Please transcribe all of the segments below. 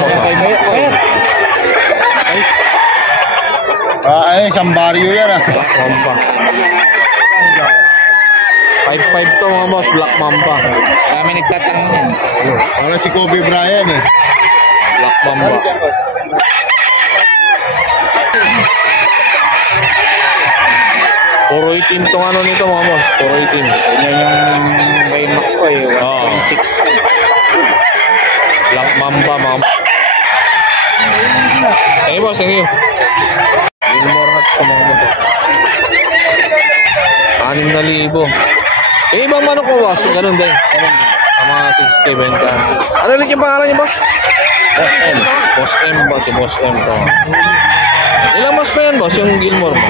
boss. Ay, isang baryo yan ah. Black Mamba. 5'5" to mga boss, Black Mamba. Kami nagtatanong yan. Wala si Kobe Bryant eh. Black Mamba. Puro itim tong ano nito mga boss. Puro itim. Yan yung kay McCoy, 1.60. Black Mamba mga boss. Thank you boss, thank you. Gilmore Hats sa mga boss. 6,000. Eh, ibang manok mo boss, ganun din. Sa mga 6K benta. Ano ulit yung pangalan niyo boss? Boss M. Boss M ba? Si Boss M to. Ilang mas na yan boss, yung Gilmore mo?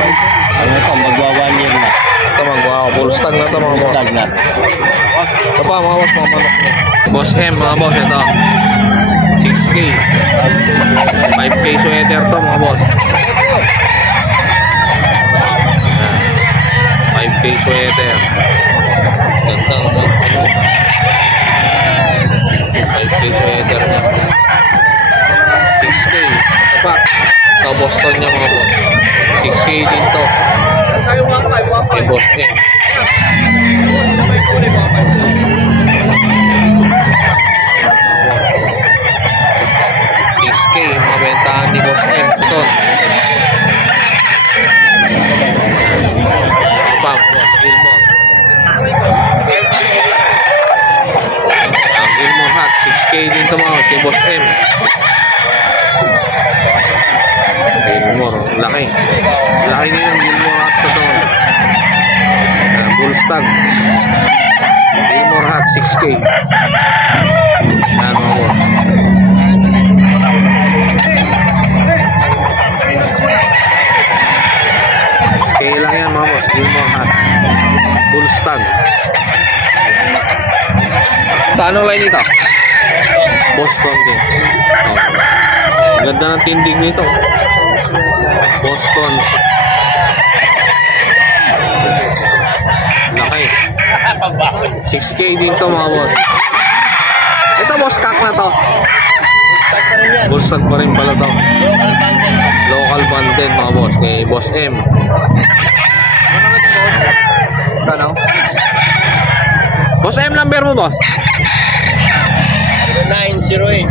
Ano ito, magwa 1 year na. Ito full stag na ito mga boss. Stag na. Ito pa mga boss, mga manok niya. Boss M mga boss, ito. 6K. 5K sweater to mga boss. 5K sweater. Ganda naman. 5K sweater niya. 6K. Ito pa. Ito Boston niya mga boss. 6K din to. Kay Boss M. 6K mga bentahan ni Boss M. Ito. Pa, Gilmore. Gilmore Hats, 6K din ito mga kay Boss M. Gilmore, laki. Laki din ang Gilmore Hats sa ito. Bull stag. Gilmore Hats, 6K. Yan mga boss. Kaya lang yan mga boss, Gilmore Hats. Bull stag. Tanong line ito? Boston din. Oh. Ganda ng tindig nito. Boston. Laki. 6K din to mga boss. Ito boss, kak na to. Bull stag pa rin pala to. Local band din mga boss kay Boss M. Ano? Boss M, number mo boss? 908 400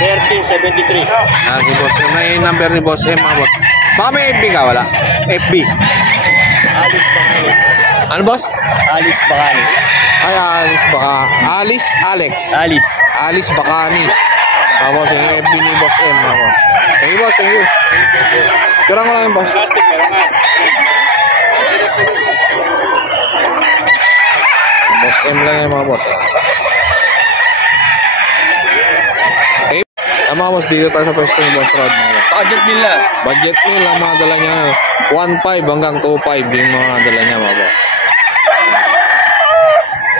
1373. Si Boss M. May number ni Boss M mga boss. Baka may FB ka? Wala? FB? Alice Bakani. Ano boss? Alice Bakani. Ay, Alice baka. Alice Alex. Alice Bakani. Mga boss, yung FB ni Boss M mga boss. Thank you boss, thank you. Kurang ko lang yung boss. Boss M lang yung mga boss. Okay. Mga boss, dito tayo sa pwesto ni Boss Rod mga boss. Budget nila. Budget meal ang mga dala niya. 1.5 hanggang 2.5 yung mga dala niya mga boss.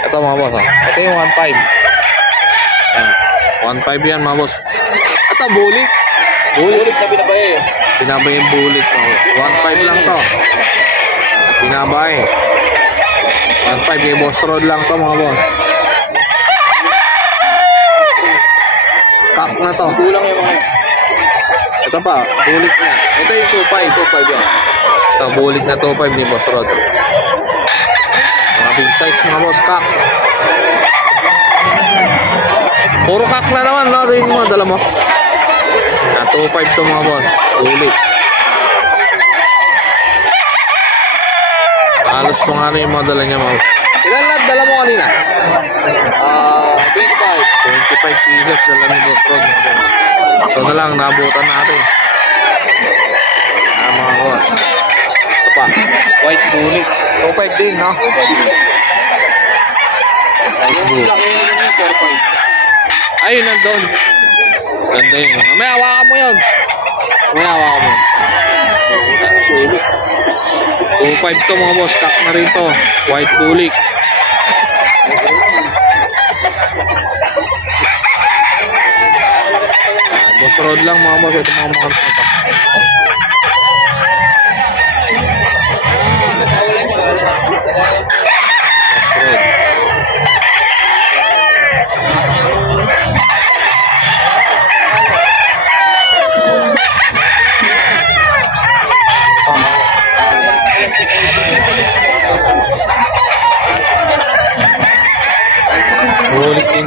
Ito mga boss ha. Ito yung 1.5. 1.5 yan mga boss. Ito bulik. Bulit na binabay. Pinabay yung bulik mga boss. 1.5 lang to. Pinabay. 1.5 kay Boss Rod lang to mga boss. Kak na to. Kulang yung mga. Ito pa, bulik niya. Ito yung 2.5 yan. Ito, bulik na 2.5 ni Boss Rod. Mga big size mga boss, kak. Puro kak na naman, no? Ito yung mga dala mo. 2.5 to mga boss. Bulik. Halos mga ano yung mga dala niya mga boss. Ilan lang dala mo kanina? 25 pieces dala ni Boss Rod. Ito na lang, nabutan natin. Mga boss. Ito pa, white bulik. 2.5 din, no? White bulik. Ayun, nandun. Ganda yun. May hawakan mo yun. May hawakan mo. 2.5 to mga boss. Kak na rin to. White bulik. Boss Rod lang mga boss. Ito mga ito.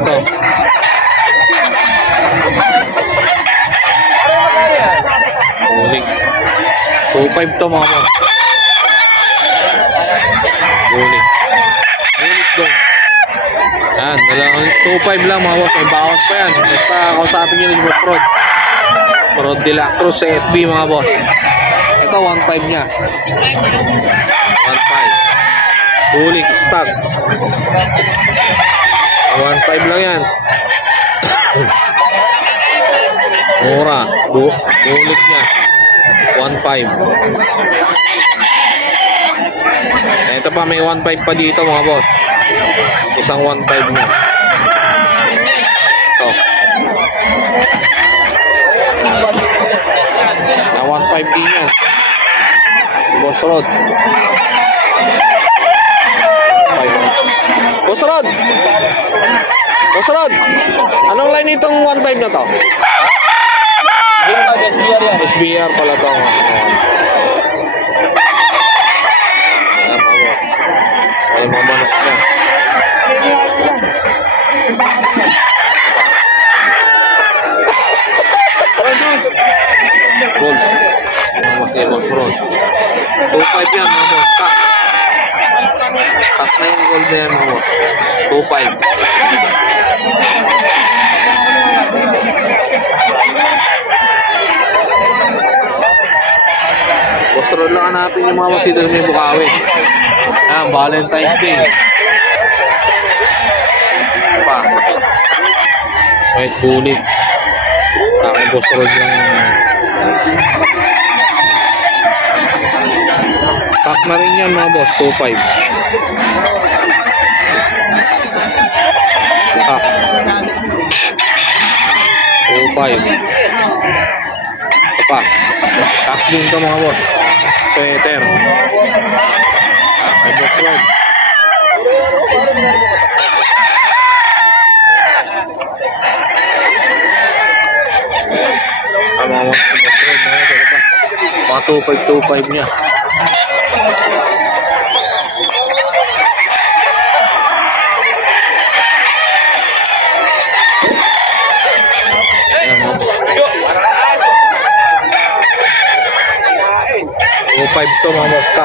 to. Bulik. 2.5 to mga boss. Bulik. Bulik doon. Yan, 2.5 lang mga boss. May bawas pa yan. Basta kausapin nyo yung Rod. Rod de la Cruz sa FB mga boss. Ito 1.5 niya. 1.5. Bulik stock. 1.5 lang yan. Mura. Bulik niya. 1.5. Ito pa, may 1.5 pa dito mga boss. Isang 1.5 niya. Ito. Na 1.5 din yan. Boss Rod. Boss Rod! Boss Rod! Anong line itong 1.5 na to? SBR yan. SBR pala to. Ay, mamanok na. Gold. Mamatay Boss Rod. 2.5 yan mga boss. Kak na yung gold na yan mga boss. 2.5. Boss Rod lang hanapin yung mga boss dito may Bukawi. Ayan, Valentine's Day. Pa. Wait, bulit. Kaka Boss Rod lang. Kak na rin yan mga boss, 2.5. Kak. 2.5. Ito pa. Kak din ito mga boss. Sweater. Ay Boss Rod. Mga Boss Rod na ito pa. Mga 2.5 niya. Ayan, 2.5 to mga boss ka.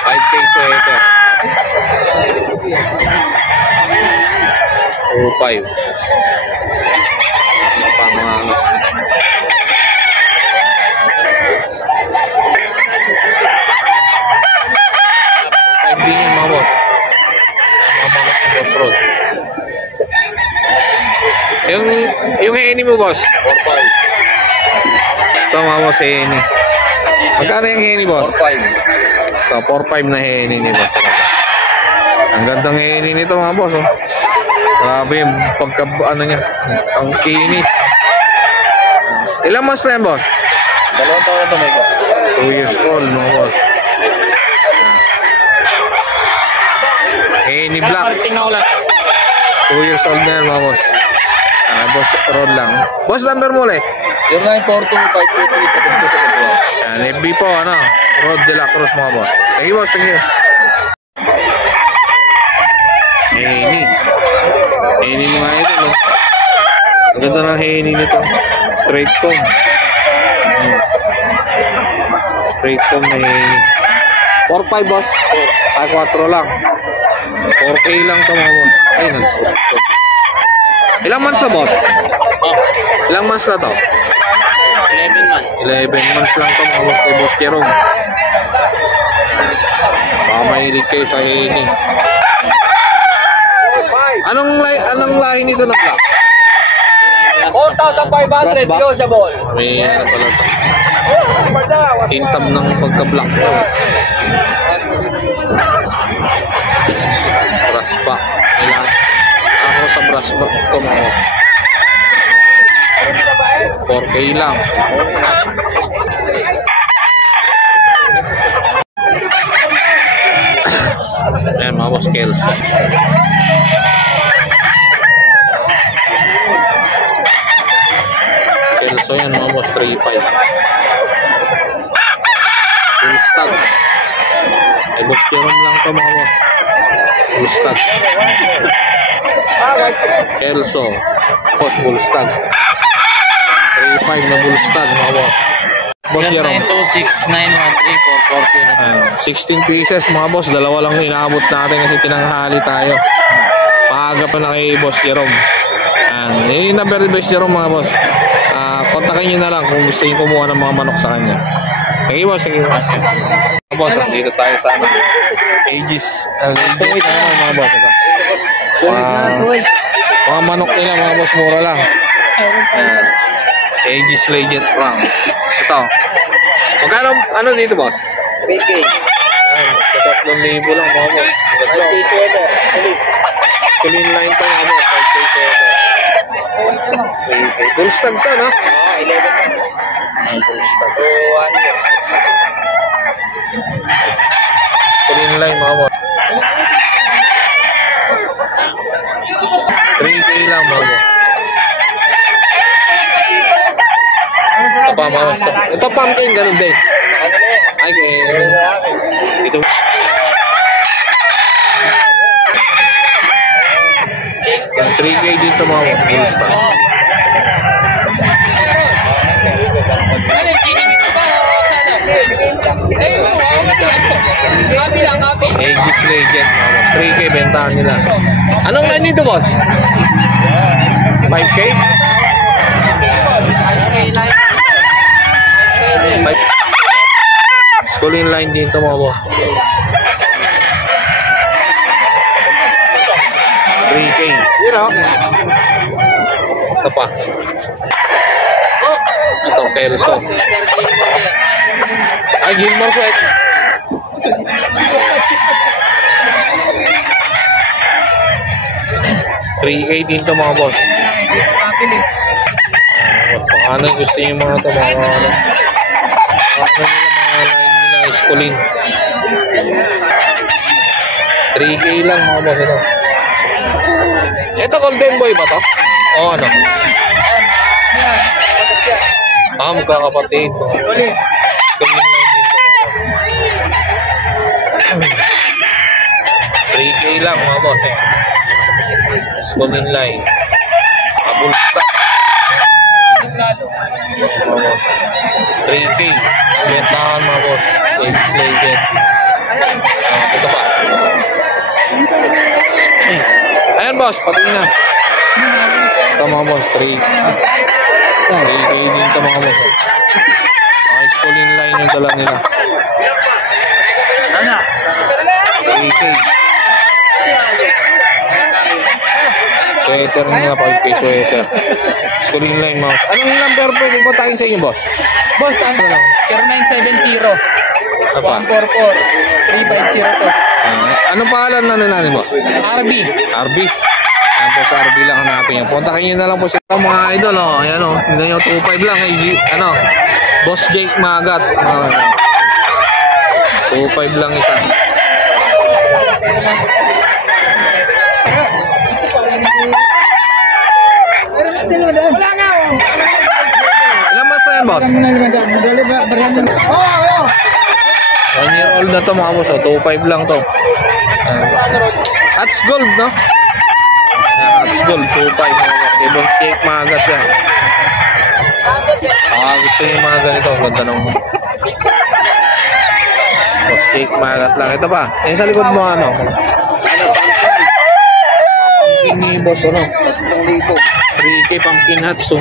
5K sweater. 2.5. Pa mga ano. Hindi yung mga boss. Boss Rod. Yung Henny mo boss? 4.5. Ito mga boss, Henny. Magkano yung Henny boss? 4.5. Ito, 4.5 na Henny ni boss. Ang gandang Henny nito mga boss. Oh. Grabe yung pagka, ano niya, ang kinis. Ilang months na yan boss? 2 taon na ito may ko. 2 years old mga boss. Henny Black. 2 years old na yan mga boss. Boss Rod lang. Boss number mo ulit. 0942-523-727. Yan, FB po ano. Rod de la Cruz mga boss. Thank you boss, thank you. Henny mga ito no. Ang ganda ng Henny nito. Straight comb. Straight comb na Henny. 4.5 boss. Ay 4 lang. 4K lang ito mga boss. Ay nag-4. Ilang months na boss? Ilang months na to? 11 months. 11 months lang to mga boss kay Boss Jerome. Baka mahilig kayo sa Henny. Anong lahi nito na black? 4,500 negotiable. May ano pala to. Tintab ng pagka-black to. Brass back. Kailangan ako sa brass back to mga 4K lang. Ayan mga boss, Kelso. Kelso yan mga boss, 3.5. Full stag. Ay Boss Jerome lang to mga boss. Bullstag. Kelso. Boss, Bullstag. 3.5 na Bullstag, mga boss. Boss Jerome. 16 pieces, mga boss. Dalawa lang inaabot natin kasi tinanghali tayo. Maaga pa na kay Boss Jerome. Yung number ni Boss Jerome, mga boss. Kontakin nyo na lang kung gusto nyo kumuha ng mga manok sa kanya. Sige, boss. Sige, boss. Mga boss, dito tayo sa Aegis. Mga boss. Mga manok nila, mga boss, mura lang. Aegis Legend Crown. Ito. Magkano, ano dito, boss? 3K. 3,000 lang, mga boss. 5K sweater. Clean line to, mga boss. 5K sweater. 3K. Bullstag to, no? 11 months. Bullstag. 1 year. Clean line, mga boss. 3K lang, mga boss. Ito pa, mga boss. Ito pumpkin, ganun din. Ay, ito. Yung 3K dito, mga boss. Bullstag. Aegis Legend, 3K bentahan nila. Anong line dito, boss? 5K? 5K. Schooling line dito, mga boss. 3K. You know? Ito pa. Ito, Kelso. Ay, Gilmore Sweat. 3K din to, mga boss. Ano yung gusto nyo mga to, mga line nila schooling. 3K lang, mga boss. Ito Golden Boy ba to? O ano? Magkakapatid. Schooling line dito. 3K lang, mga boss. Schooling line. Bullstag. 3K. Bentahan, mga boss. Aegis Legend. Ito pa. Ayan, boss. Patingin na. Ito, mga boss. 3K din ito, mga boss. Schooling line yung dala nila. 3K. Sweater nila, 5K sweater. Schooling line, mga boss. Anong number pwede ko tayong sa inyo, boss? Boss, ano lang? 0970 Apa? 144 350 to. Anong pangalan na natin mo? RB. RB. Ayan po sa RB lang hanapin yan. Puntakin nyo na lang po sila mga idol. Oh. Ayan o. Tignan nyo 2.5 lang. Ano? Boss Jake Magat. 2.5 lang isa. Ilan mas na yan, boss? 1 year old na to, mga boss. 2.5 lang to. Hats gold, no? Hats gold, 2.5. Ibang Jake Magat yan. Gusto nyo yung mga ganito. Ang ganda nung Boss Jake Magat lang. Ito pa. Yung sa likod mo, ano? Pumpkin ni boss, ano? 3K pumpkin hats, oh.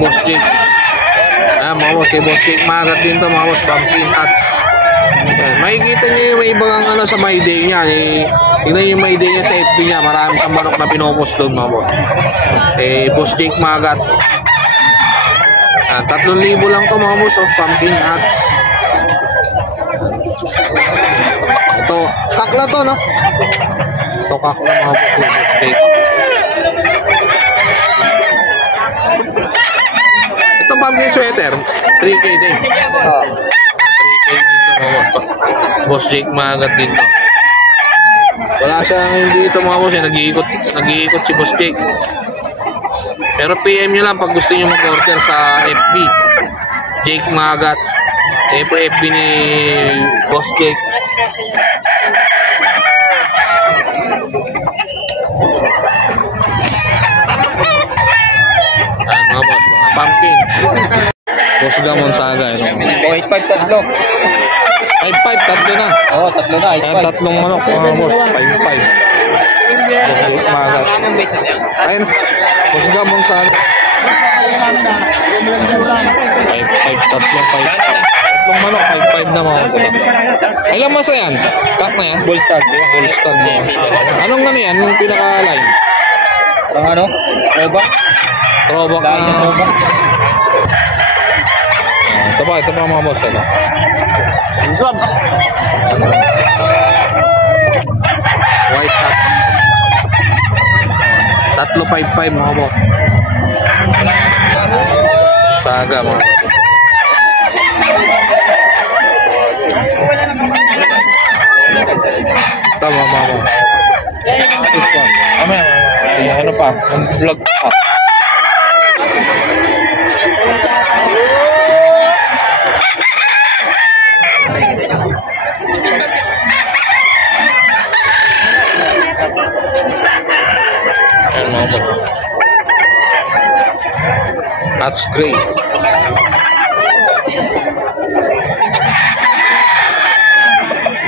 Boss Jake. Mga boss, Boss Jake Magat din to, mga boss. Pumpkin hats. Makikita nyo yung ibang ano sa My Day niya. Tingnan nyo yung My Day niya sa FB niya. Marami siyang manok na pinopost doon, mga boss. Boss Jake Magat. 3,000 lang to, mga boss, oh. Pumpkin hats. Ito, kakla to, no? Ito, kakla, mga boss. Ito, pumpkin sweater. 3K din. 3K dito, mga boss. Boss Jake Magat din to. Wala siyang dito, mga boss. Nag-iikot si Boss Jake. Pero PM nyo lang pag gusto nyo mag-order sa FB. Jake Magat. FB ni Boss Jake. Gamon Saga. Ano? 8.5 tatlo. 5-5, tatlo na. Oo, tatlo na. Kaya tatlong manok mga boss. 5-5. Magat. Ayun. Boss Gamon Saga. 5-5, tatlong 5. Tatlong manok, 5-5 na mga boss. Ilang masa yan? Cut na yan? Bullstag. Bullstag mo. Anong ano yan? Anong pinaka-line? Ang ano? Robak. Throwback Dahil sa na. robak. Ito pa mga boss. Ito. Subs. White hats. Tatlo 5-5 mga boss. Saga mga boss. Tama mga boss. This one. Ano pa? Ang vlog pa. Ayan mga boss. That's great.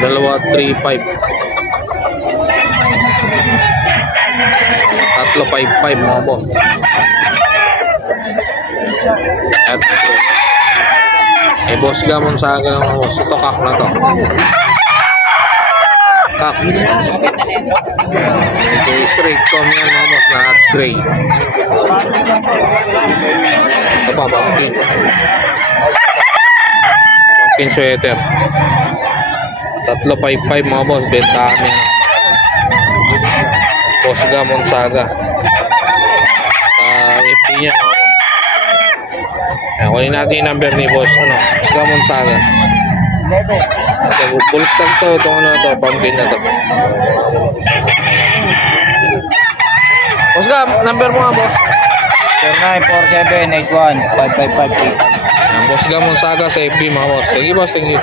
Dalawa 3-5. Tatlo 5-5 mga boss. That's great. Eh boss Gamon Saga ng mga boss. Ito kak na to. Kak. Okay, straight com yan mga boss. Lahat straight. Ito pa, pumpkin. Pumpkin sweater. Tatlo 5-5 mga boss. Bentahan yan. Boss Gamon Saga. FB niya mga boss. Ayan, kunin natin yung number ni boss. Gamon Saga. Full stock to. Itong ano to. Pumpkin na to. Boss Gam, number mo nga boss. 0947-81-5558. Boss Gamon Saga sa FB mga boss. Sige boss, thank you.